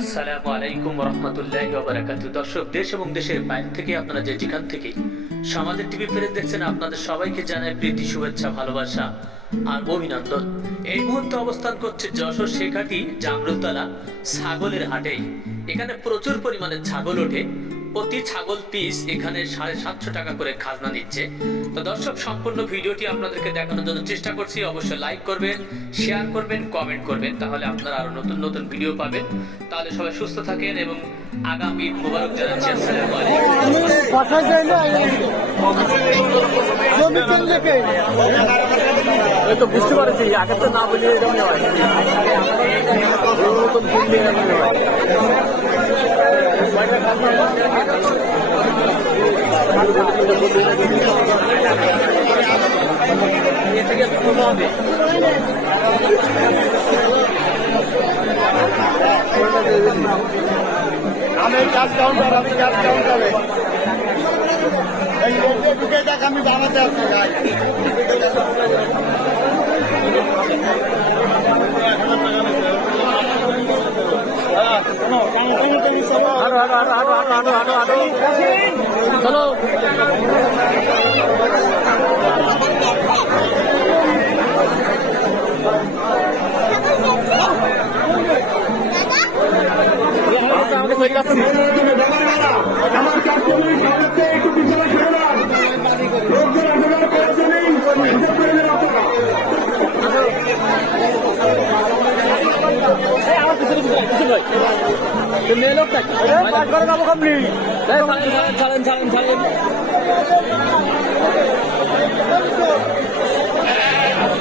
আসসালামু আলাইকুম রহমতুল্লাহি ওয়া বারাকাতুহু। দর্শক, দেশ এবং দেশের বাইরে থেকে আপনারা যেখান থেকে সমাজের টিভি ফেরত দেখছেন, আপনাদের সবাইকে জানাই প্রীতি, শুভেচ্ছা, ভালোবাসা আর অভিনন্দন। এই মুহূর্তে অবস্থান করছে যশোর শেখাটি জামরুলতলা ছাগলের হাটে। এখানে প্রচুর পরিমাণে ছাগল ওঠে। প্রতি ছাগল পিস এখানে 750 টাকা করে খাজনা নিচ্ছে। তো দর্শক, সম্পূর্ণ ভিডিওটি আপনাদেরকে দেখানোর জন্য চেষ্টা করছি। অবশ্যই লাইক করবেন, শেয়ার করবেন, কমেন্ট করবেন, তাহলে আপনারা আরো নতুন নতুন ভিডিও পাবেন। তাহলে সবাই সুস্থ থাকেন এবং আগামী মুবারক জানাচ্ছি। আসসালামু আলাইকুম। তো বুঝতে পারছি আগে তো না বলি এরকমই হয়। আমি ক্যাশ কাউন্টার আমি বানাতে আসছি ভাই। চলো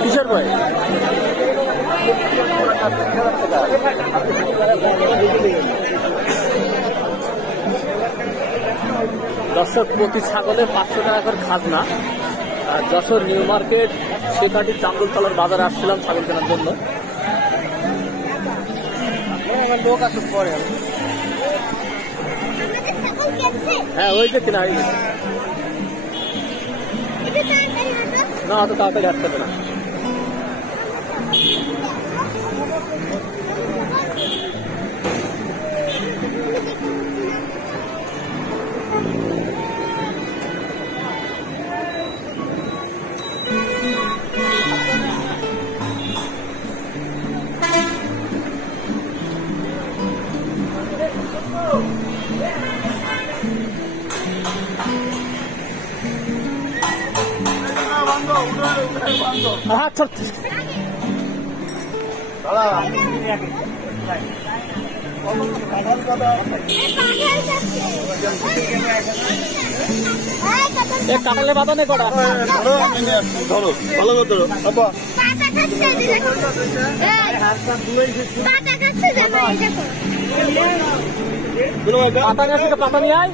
কিসের ভাই দর্শক, প্রতি ছাগলে 500 টাকা করে খাজনা। আর যশোর নিউ মার্কেট শেখাটি জামরুলতলার বাজারে আসছিলাম ছাগল কেনার জন্য। লোক আছে পরে, হ্যাঁ ওই যে কিনা হয়ে গেছে। না অত তাড়াতাড়ি আসতে হবে না। আচ্ছা কাটালে বাঁধানে কটা ধরো ভালো করে ধরো। পাতা গাছ থেকে পাতা নিয়ে আয়।